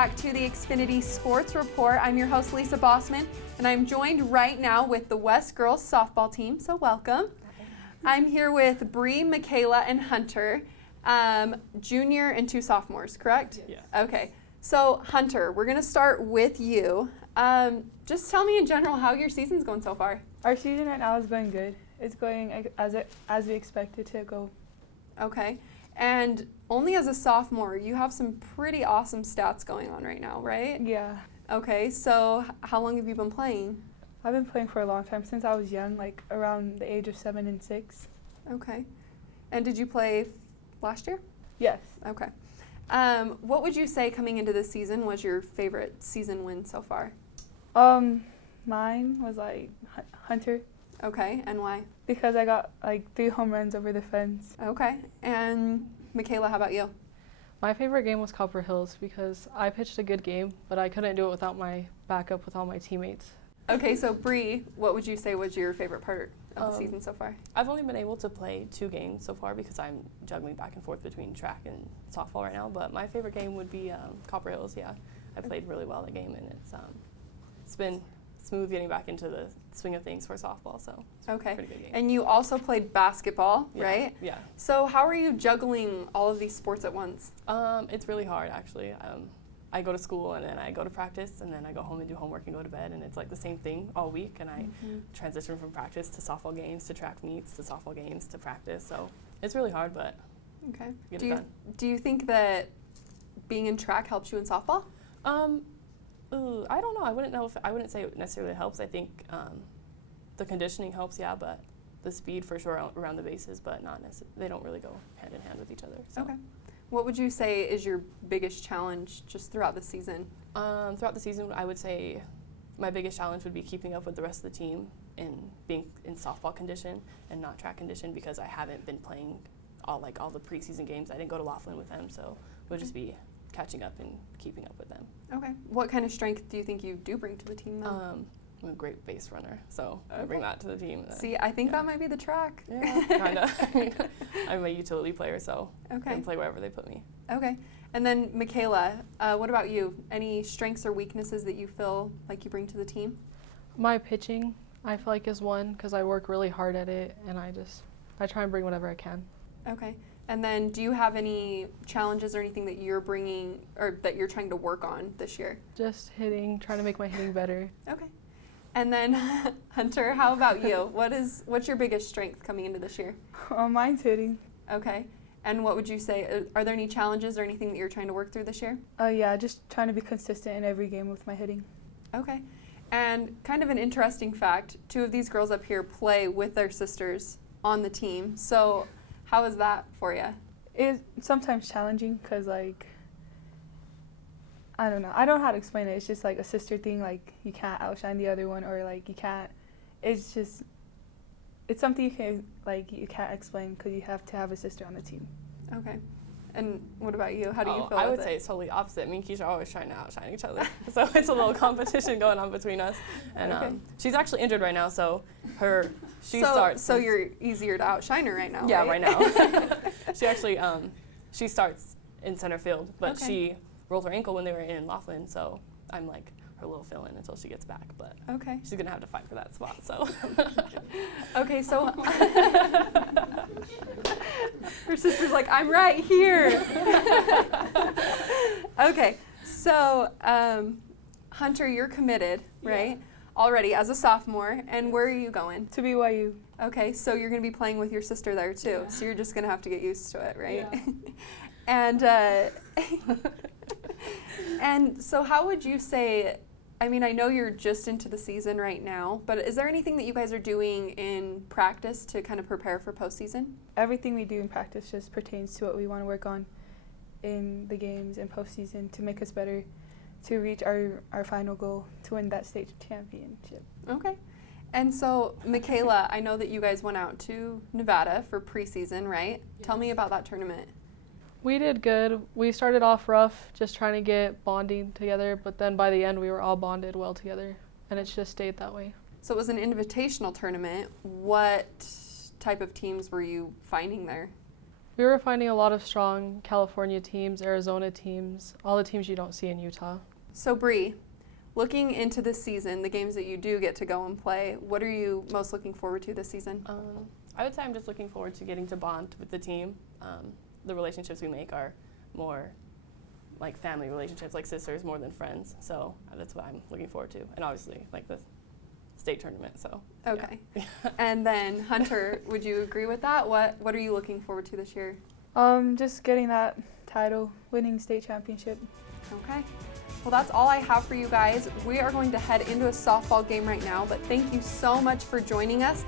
back to the Xfinity Sports Report. I'm your host, Lisa Bossman, and I'm joined right now with the West Girls softball team, so welcome. I'm here with Bree, Michaela, and Hunter, junior and two sophomores, correct? Yeah. Okay, so Hunter, we're going to start with you. Just tell me in general how your season's going so far. Our season right now is going good. It's going as we expected to go. Okay, and only as a sophomore, you have some pretty awesome stats going on right now, right? Yeah. Okay, so how long have you been playing? I've been playing for a long time, since I was young, like around the age of 7 and 6. Okay, and did you play last year? Yes. Okay. What would you say coming into this season was your favorite season win so far? Mine was like Hunter, Okay, and why? because I got like 3 home runs over the fence. Okay, and Michaela, how about you? My favorite game was Copper Hills because I pitched a good game, but I couldn't do it without my backup with all my teammates. Okay, so Bree, what would you say was your favorite part of the season so far? I've only been able to play 2 games so far because I'm juggling back and forth between track and softball right now. But my favorite game would be Copper Hills. Yeah, I played really well that game, and it's been smooth getting back into the swing of things for softball. So it's a Okay, pretty good game. and you also played basketball, Yeah, right? Yeah. So how are you juggling all of these sports at once? It's really hard actually. I go to school and then I go to practice and then I go home and do homework and go to bed, and it's like the same thing all week, and I transition from practice to softball games to track meets to softball games to practice. So it's really hard, but Okay. get it done. Do you think that being in track helps you in softball? I don't know. I wouldn't say it necessarily helps. I think the conditioning helps, yeah, but the speed for sure around the bases, but not necessarily. They don't really go hand in hand with each other. So. Okay. What would you say is your biggest challenge just throughout the season? Throughout the season, I would say my biggest challenge would be keeping up with the rest of the team and being in softball condition and not track condition, because I haven't been playing all the preseason games. I didn't go to Laughlin with them, so it would just be catching up and keeping up with them. Okay. What kind of strength do you think you do bring to the team, though? I'm a great base runner, so I bring that to the team. See, I think that might be the track. Yeah, kind of. I'm a utility player, so I Okay. can play wherever they put me. Okay. And then, Michaela, what about you? Any strengths or weaknesses that you feel like you bring to the team? My pitching, I feel like, is one because I work really hard at it, and I try and bring whatever I can. Okay. And then, do you have any challenges or anything that you're bringing or that you're trying to work on this year? Just hitting, trying to make my hitting better. Okay. And then, Hunter, how about you? What's your biggest strength coming into this year? Mine's hitting. Okay. And what would you say? Are there any challenges or anything that you're trying to work through this year? Yeah, just trying to be consistent in every game with my hitting. Okay. And kind of an interesting fact, 2 of these girls up here play with their sisters on the team. So how is that for you? It's sometimes challenging because, like, I don't know. I don't know how to explain it. It's just like a sister thing. Like, you can't outshine the other one, or like you can't. It's just, it's something you can't explain because you have to have a sister on the team. Okay. And what about you? How do you feel I with would it? say it's totally opposite. Me and Keisha are always trying to outshine each other. So it's a little competition going on between us. And Okay. She's actually injured right now, so she starts. So you're easier to outshine her right now, Yeah, right? right now. She actually she starts in center field, but Okay. she rolled her ankle when they were in Laughlin, so I'm like her little fill-in until she gets back. But Okay. she's gonna have to fight for that spot. So Okay, so her sister's like, I'm right here. Okay, so Hunter, you're committed, right? Already as a sophomore, and where are you going? To BYU. Okay, so you're going to be playing with your sister there too, so you're just going to have to get used to it, right? Yeah. And and so how would you say, I mean, I know you're just into the season right now, but is there anything that you guys are doing in practice to kind of prepare for postseason? Everything we do in practice just pertains to what we want to work on in the games and postseason to make us better, to reach our final goal, to win that state championship. Okay. And so, Michaela, I know that you guys went out to Nevada for preseason, right? Yes. Tell me about that tournament. We did good. We started off rough, just trying to get bonding together, but then by the end we were all bonded well together, and it's just stayed that way. So it was an invitational tournament. What type of teams were you finding there? We were finding a lot of strong California teams, Arizona teams, all the teams you don't see in Utah. So Bree, looking into this season, the games that you do get to go and play, what are you most looking forward to this season? I would say I'm just looking forward to getting to bond with the team. The relationships we make are more like family relationships, like sisters more than friends. So that's what I'm looking forward to. And obviously, like the state tournament. So Okay. Yeah. And then Hunter, would you agree with that? What are you looking forward to this year? Just getting that title, winning state championship. Okay. Well, that's all I have for you guys. We are going to head into a softball game right now, but thank you so much for joining us.